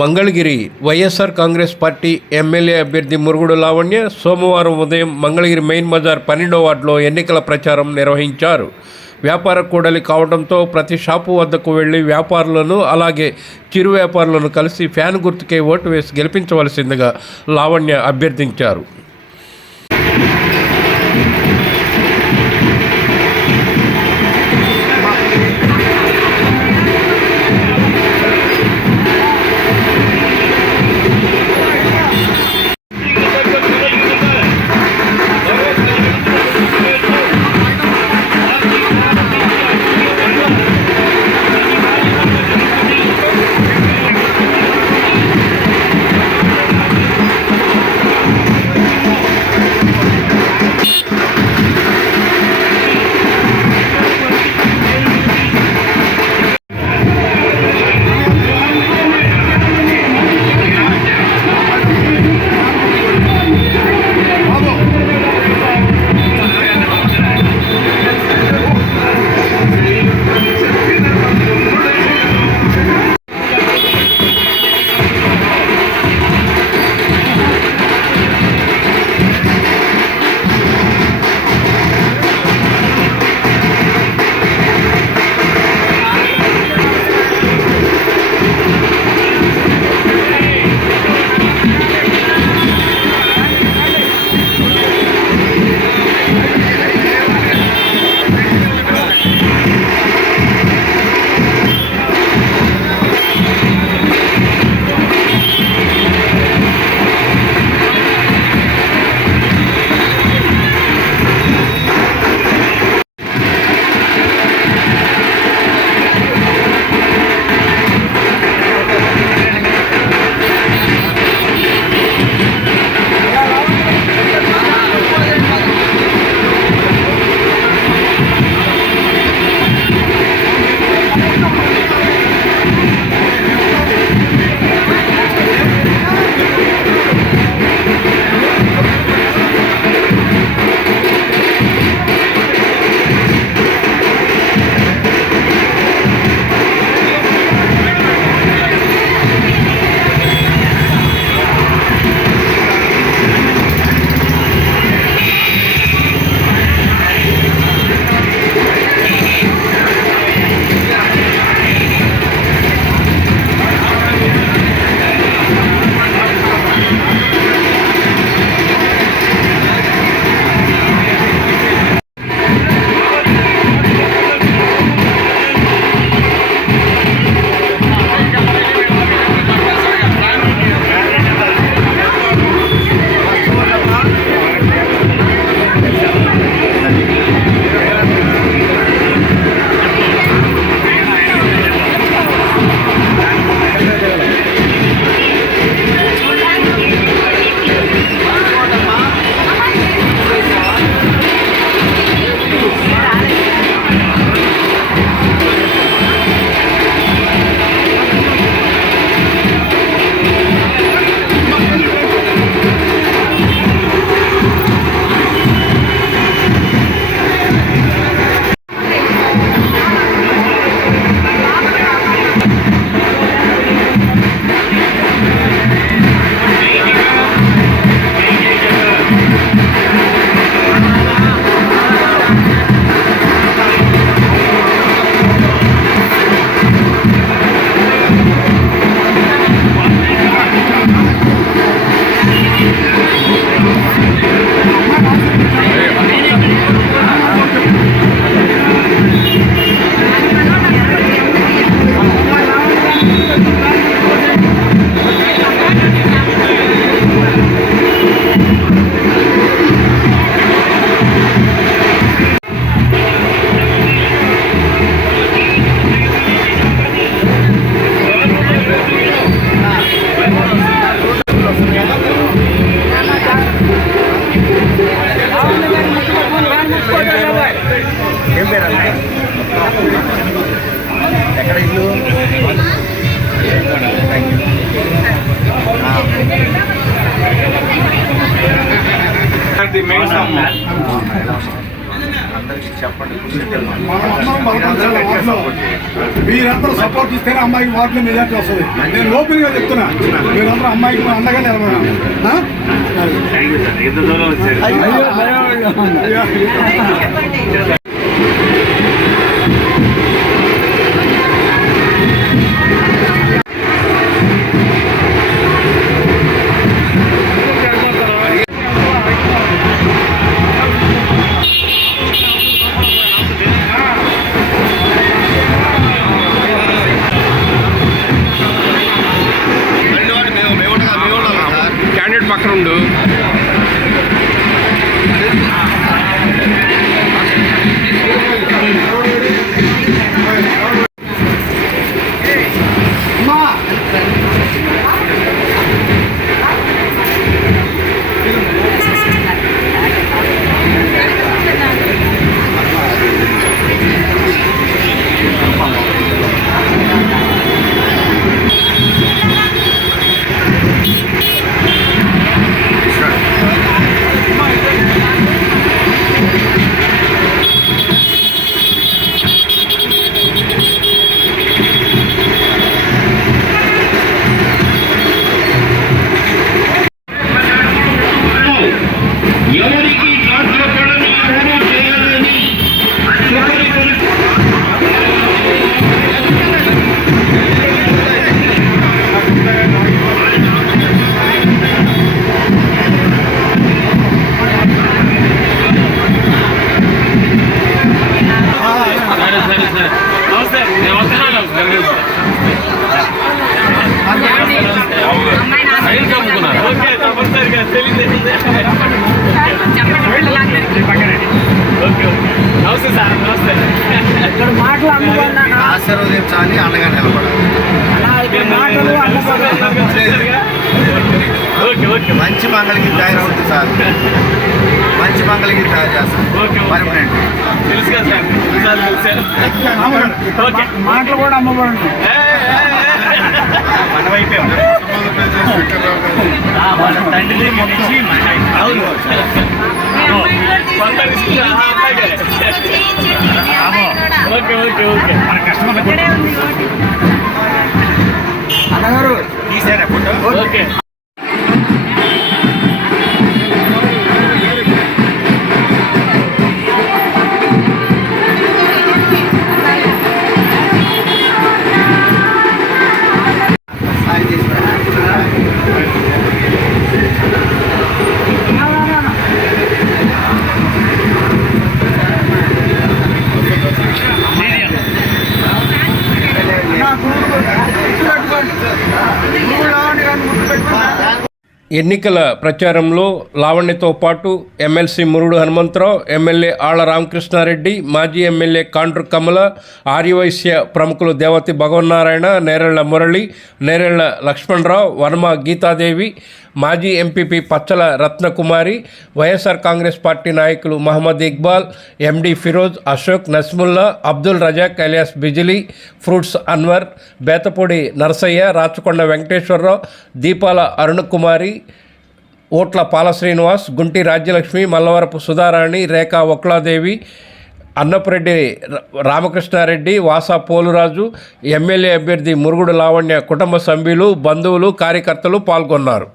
Mangalagiri YSR Congress party MLA అభ్యర్థి మురుగుడు లావణ్య సోమవారం ఉదయం మంగళగిరి మెయిన్ బజార్ పన్నెండో వార్డులో ఎన్నికల ప్రచారం నిర్వహించారు. వ్యాపార కూడలి కావడంతో ప్రతి షాపు వద్దకు వెళ్ళి వ్యాపారులను అలాగే చిరు వ్యాపారులను కలిసి ఫ్యాన్ గుర్తుకే ఓటు వేసి గెలిపించవలసిందిగా లావణ్య అభ్యర్థించారు. అందరికీ చెప్పండి కృషి మనం అందరం బలపడాలి వాటిలో. మీరందరూ సపోర్ట్ ఇస్తేనే అమ్మాయికి వాటిలో మెజార్టీ వస్తుంది. నేను ఓపెన్గా చెప్తున్నా. మీరందరూ అమ్మాయికి అండగా నిలబడాలి ఆ? థ్యాంక్ యూ సార్ ఎంత దూరం వచ్చారు. ఆశీర్వదించాలి అండగా నిలబడాలి. Okay okay. మంచి మంగళకి తయారవుతుంది సార్. మంచి మంగళకి తయారు చేస్తాం. పర్మనెంట్. తెలుసు కదా సార్ తెలుసు సార్ ఓకే. మాటలు కూడా అమ్మబడండి మన వైపే తండ్రి. ఓకే ఓకే ఓకే మన కస్టమర్ అన్నగారు తీసారా ఫోటో? ఓకే. ఎన్నికల ప్రచారంలో లావణ్యతో పాటు ఎమ్మెల్సీ మురుడు హనుమంతరావు ఎమ్మెల్యే ఆళ్ళ రామకృష్ణారెడ్డి మాజీ ఎమ్మెల్యే కాండ్రు కమల ఆర్యవైశ్య ప్రముఖులు దేవతి భగవన్నారాయణ నేరెళ్ళ మురళి నేరెళ్ళ లక్ష్మణరావు వర్మ గీతాదేవి మాజీ ఎంపీపీ పచ్చల రత్నకుమారి వైఎస్ఆర్ కాంగ్రెస్ పార్టీ నాయకులు Mohammad Iqbal MD Firoz Ashok Nasmulla Abdul Razak alias Bijili fruits Anwar Bethapudi Narasaiah Rachakonda Venkateswara Rao Deepala Arunakumari ఓట్ల పాల శ్రీనివాస్ గుంటి రాజ్యలక్ష్మి మల్లవరపు సుధారాణి రేఖా ఒక్లాదేవి అన్నపురెడ్డి రామకృష్ణారెడ్డి వాసా పోలురాజు ఎమ్మెల్యే అభ్యర్థి మురుగుడు లావణ్య కుటుంబ సభ్యులు బంధువులు కార్యకర్తలు పాల్గొన్నారు.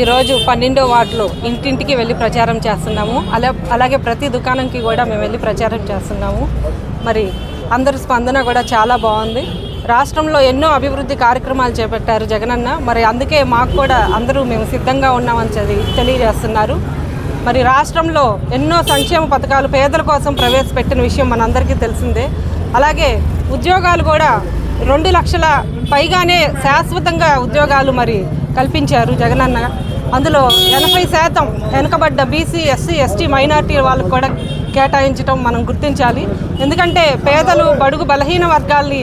ఈరోజు పన్నెండో వార్డులో ఇంటింటికి వెళ్ళి ప్రచారం చేస్తున్నాము. అలా అలాగే ప్రతి దుకాణంకి కూడా మేము వెళ్ళి ప్రచారం చేస్తున్నాము. మరి అందరి స్పందన కూడా చాలా బాగుంది. రాష్ట్రంలో ఎన్నో అభివృద్ధి కార్యక్రమాలు చేపట్టారు జగనన్న. మరి అందుకే మాకు కూడా అందరూ మేము సిద్ధంగా ఉన్నామని తెలియజేస్తున్నారు. మరి రాష్ట్రంలో ఎన్నో సంక్షేమ పథకాలు పేదల కోసం ప్రవేశపెట్టిన విషయం మనందరికీ తెలిసిందే. అలాగే ఉద్యోగాలు కూడా రెండు లక్షల పైగానే శాశ్వతంగా ఉద్యోగాలు మరి కల్పించారు జగనన్న. అందులో ఎనభై శాతం వెనుకబడ్డ బీసీ ఎస్సీ ఎస్టీ మైనార్టీ వాళ్ళకు కూడా కేటాయించడం మనం గుర్తించాలి. ఎందుకంటే పేదలు బడుగు బలహీన వర్గాల్ని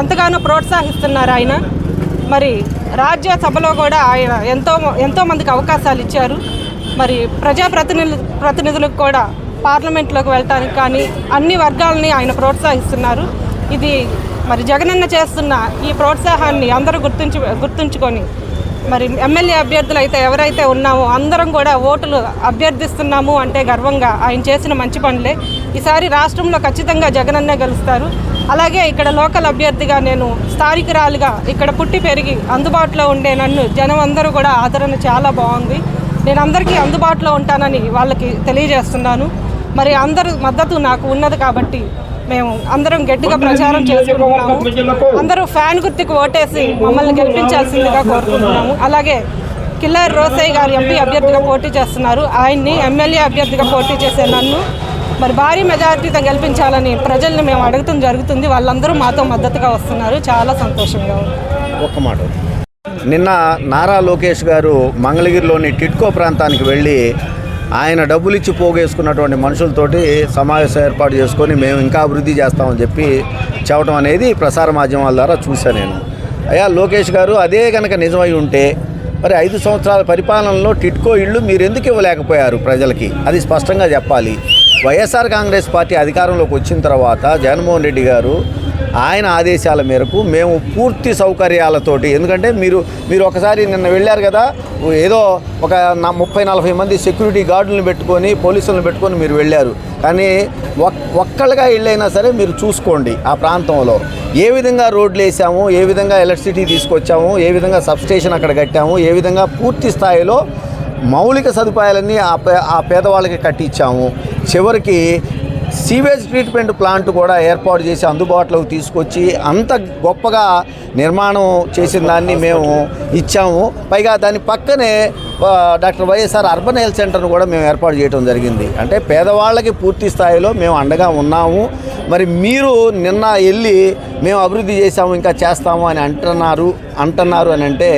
ఎంతగానో ప్రోత్సహిస్తున్నారు ఆయన. మరి రాజ్యసభలో కూడా ఆయన ఎంతో ఎంతోమందికి అవకాశాలు ఇచ్చారు. మరి ప్రజాప్రతినిధులు ప్రతినిధులకు కూడా పార్లమెంట్లోకి వెళ్ళటానికి కానీ అన్ని వర్గాలని ఆయన ప్రోత్సహిస్తున్నారు. ఇది మరి జగనన్న చేస్తున్న ఈ ప్రోత్సాహాన్ని అందరూ గుర్తుంచు గుర్తుంచుకొని మరి ఎమ్మెల్యే అభ్యర్థులు అయితే ఎవరైతే ఉన్నామో అందరం కూడా ఓటులు అభ్యర్థిస్తున్నాము అంటే గర్వంగా ఆయన చేసిన మంచి పనులే. ఈసారి రాష్ట్రంలో ఖచ్చితంగా జగనన్నే గెలుస్తారు. అలాగే ఇక్కడ లోకల్ అభ్యర్థిగా నేను స్థానికురాలుగా ఇక్కడ పుట్టి పెరిగి అందుబాటులో ఉండే నన్ను జనం అందరూ కూడా ఆదరణ చాలా బాగుంది. నేను అందరికీ అందుబాటులో ఉంటానని వాళ్ళకి తెలియజేస్తున్నాను. మరి అందరూ మద్దతు నాకు ఉన్నది కాబట్టి మేము అందరం గట్టిగా ప్రచారం చేసుకుంటున్నాము. అందరూ ఫ్యాన్ గుర్తుకు ఓటేసి మమ్మల్ని గెలిపించాల్సిందిగా కోరుకుంటున్నాము. అలాగే కిల్లర్ రోసయ్య గారు ఎంపీ అభ్యర్థిగా పోటీ చేస్తున్నారు. ఆయన్ని ఎమ్మెల్యే అభ్యర్థిగా పోటీ చేసే నన్ను మరి భారీ మెజారిటీతో గెలిపించాలని ప్రజల్ని మేము అడుగుతాం జరుగుతుంది. వాళ్ళందరూ మాతో మద్దతుగా వస్తున్నారు. చాలా సంతోషంగా ఉంది. ఒక్క మాట. నిన్న నారా లోకేష్ గారు మంగళగిరిలోని టిట్కో ప్రాంతానికి వెళ్ళి ఆయన డబ్బులు ఇచ్చి పోగేసుకున్నటువంటి మనుషులతోటి సమావేశం ఏర్పాటు చేసుకొని మేము ఇంకా అభివృద్ధి చేస్తామని చెప్పి చెప్పడం అనేది ప్రసార మాధ్యమాల ద్వారా చూశాను నేను. అయ్యా లోకేష్ గారు అదే కనుక నిజమై ఉంటే మరి ఐదు సంవత్సరాల పరిపాలనలో టిట్కో ఇళ్ళు మీరు ఎందుకు ఇవ్వలేకపోయారు ప్రజలకి? అది స్పష్టంగా చెప్పాలి. వైఎస్ఆర్ కాంగ్రెస్ పార్టీ అధికారంలోకి వచ్చిన తర్వాత జగన్మోహన్ రెడ్డి గారు ఆయన ఆదేశాల మేరకు మేము పూర్తి సౌకర్యాలతోటి ఎందుకంటే మీరు మీరు ఒకసారి నిన్న వెళ్ళారు కదా ఏదో ఒక ముప్పై నలభై మంది సెక్యూరిటీ గార్డులను పెట్టుకొని పోలీసులను పెట్టుకొని మీరు వెళ్ళారు. కానీ ఒక్ ఒక్కళ్ళగా వెళ్ళైనా సరే మీరు చూసుకోండి ఆ ప్రాంతంలో. ఏ విధంగా రోడ్లు వేసాము ఏ విధంగా ఎలక్ట్రిసిటీ తీసుకొచ్చాము ఏ విధంగా సబ్స్టేషన్ అక్కడ కట్టాము ఏ విధంగా పూర్తి స్థాయిలో మౌలిక సదుపాయాలన్నీ ఆ పే ఆ పేదవాళ్ళకి కట్టించాము. చివరికి సీవేజ్ ట్రీట్మెంట్ ప్లాంట్ కూడా ఏర్పాటు చేసి అందుబాటులోకి తీసుకొచ్చి అంత గొప్పగా నిర్మాణం చేసిన దాన్ని మేము ఇచ్చాము. పైగా దాని పక్కనే డాక్టర్ వైఎస్ఆర్ అర్బన్ హెల్త్ సెంటర్ను కూడా మేము ఏర్పాటు చేయడం జరిగింది. అంటే పేదవాళ్ళకి పూర్తి స్థాయిలో మేము అండగా ఉన్నాము. మరి మీరు నిన్న వెళ్ళి మేము అభివృద్ధి చేశాము ఇంకా చేస్తాము అని అంటున్నారు అంటున్నారు అని అంటే